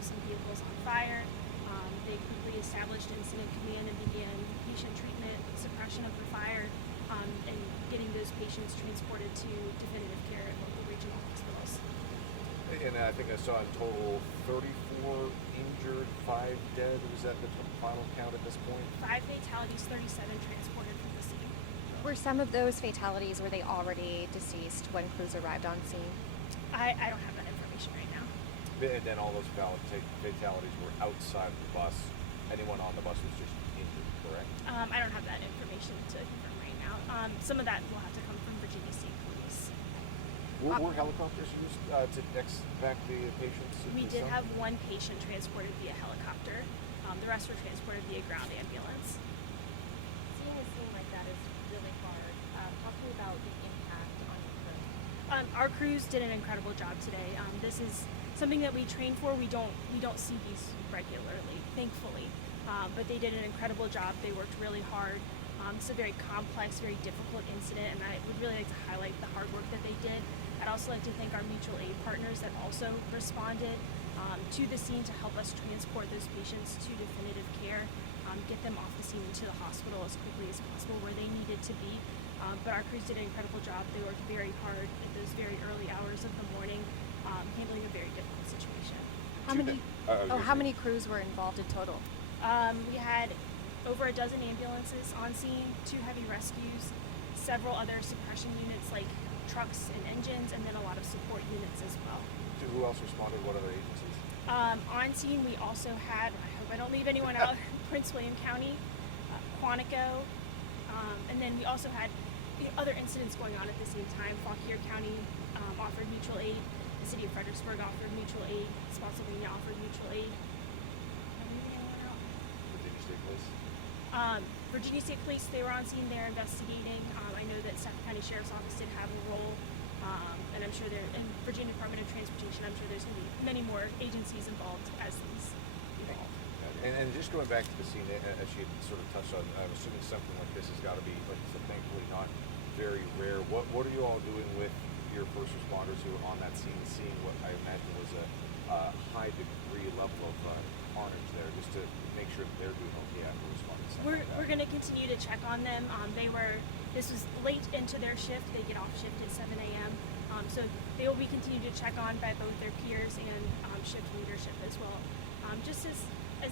some vehicles on fire. They quickly established incident command and began patient treatment, suppression of the fire, and getting those patients transported to definitive care at local regional hospitals. And I think I saw in total 34 injured, 5 dead. Was that the final count at this point? 5 fatalities, 37 transported from the scene. Were some of those fatalities, were they already deceased when crews arrived on scene? I don't have that information right now. And then all those fatalities were outside of the bus. Anyone on the bus was just injured, correct? I don't have that information to confirm right now. Some of that will have to come from Virginia State Police. Were helicopters used to evac the patients? We did have one patient transported via helicopter. The rest were transported via ground ambulance. Seeing a scene like that is really hard. Talk to me about the impact on your crew. Our crews did an incredible job today. This is something that we train for. We don't see these regularly, thankfully. But they did an incredible job. They worked really hard. It's a very complex, very difficult incident, and I would really like to highlight the hard work that they did. I'd also like to thank our mutual aid partners that also responded to the scene to help us transport those patients to definitive care, get them off the scene into the hospital as quickly as possible where they needed to be. But our crews did an incredible job. They worked very hard at those very early hours of the morning, handling a very difficult situation. How many crews were involved in total? We had over a dozen ambulances on scene, 2 heavy rescues, several other suppression units like trucks and engines, and then a lot of support units as well. Who else responded? What other agencies? On scene, we also had, I hope I don't leave anyone out, Prince William County, Quantico, and then we also had other incidents going on at the same time. Fauquier County offered mutual aid. The city of Fredericksburg offered mutual aid. Spotsylvania offered mutual aid. Virginia State Police? Virginia State Police, they were on scene, they're investigating. I know that Stafford County Sheriff's Office did have a role, and I'm sure in Virginia Department of Transportation, I'm sure there's going to be many more agencies involved as these evolve. And just going back to the scene, as she had sort of touched on, I'm assuming something like this has got to be, like you said, thankfully not very rare. What are you all doing with your first responders who are on that scene, seeing what I imagine was a high degree level of carnage there, just to make sure that they're doing okay after responding? We're going to continue to check on them. This was late into their shift. They get off shift at 7 a.m. So they will be continued to check on by both their peers and shift leadership as well. Just as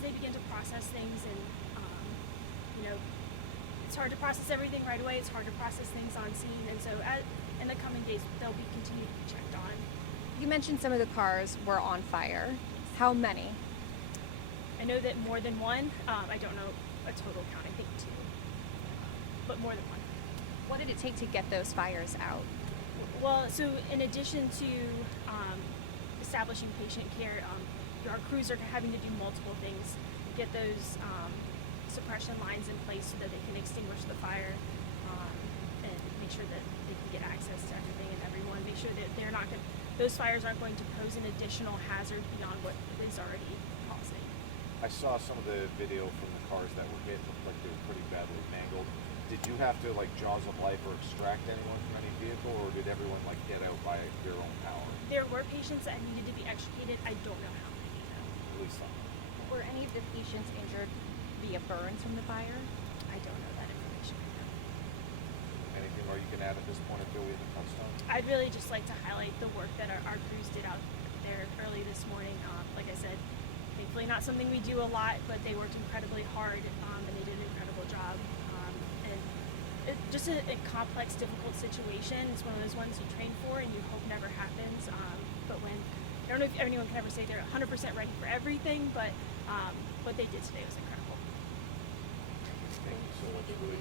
they begin to process things, and it's hard to process everything right away. It's hard to process things on scene, and so in the coming days they'll be continued to be checked on. You mentioned some of the cars were on fire. How many? I know that more than one. I don't know a total count. I think 2, but more than one. What did it take to get those fires out? Well, so in addition to establishing patient care, our crews are having to do multiple things. Get those suppression lines in place so that they can extinguish the fire, and make sure that they can get access to everything and everyone. Make sure that those fires aren't going to pose an additional hazard beyond what is already causing. I saw some of the video from the cars that were hit. Looked like they were pretty badly mangled. Did you have to jaws of life or extract anyone from any vehicle, or did everyone get out by their own power? There were patients that needed to be extricated. I don't know how many though. At least some. Were any of the patients injured via burns from the fire? I don't know that information right now. Anything more you can add at this point until we have the touchstone? I'd really just like to highlight the work that our crews did out there early this morning. Like I said, thankfully not something we do a lot, but they worked incredibly hard, and they did an incredible job. Just a complex, difficult situation. It's one of those ones you train for and you hope never happens. But I don't know if anyone can ever say they're 100% ready for everything, but what they did today was incredible. Thank you so much. Really